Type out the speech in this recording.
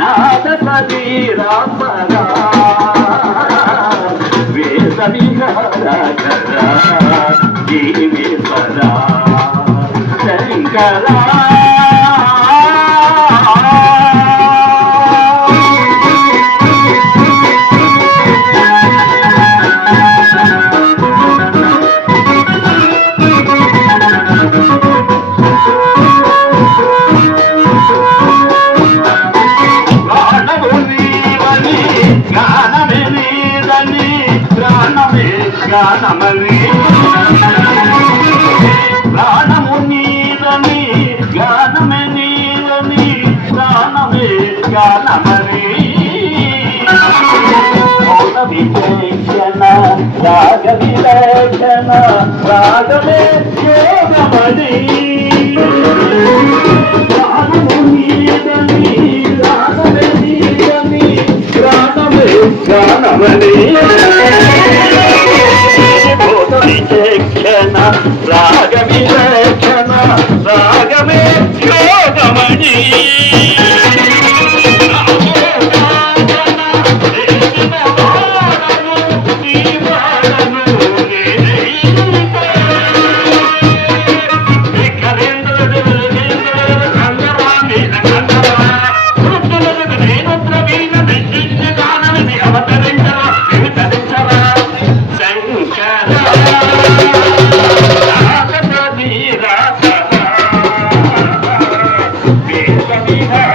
నాద శరీరా పరా వేద విహార జీవేశ్వరా శంకరా గానమని ప్రాణము నీదని గానమే నీదని ప్రాణమే గానమని మౌన వివేచన రాగ వివేచన రాగమే యోగమని ప్రాణము నీదని గానమే నీదని ప్రాణమే గానమని విచక్షణ రాగవిలేఖన రాగమే యోగమణి Happy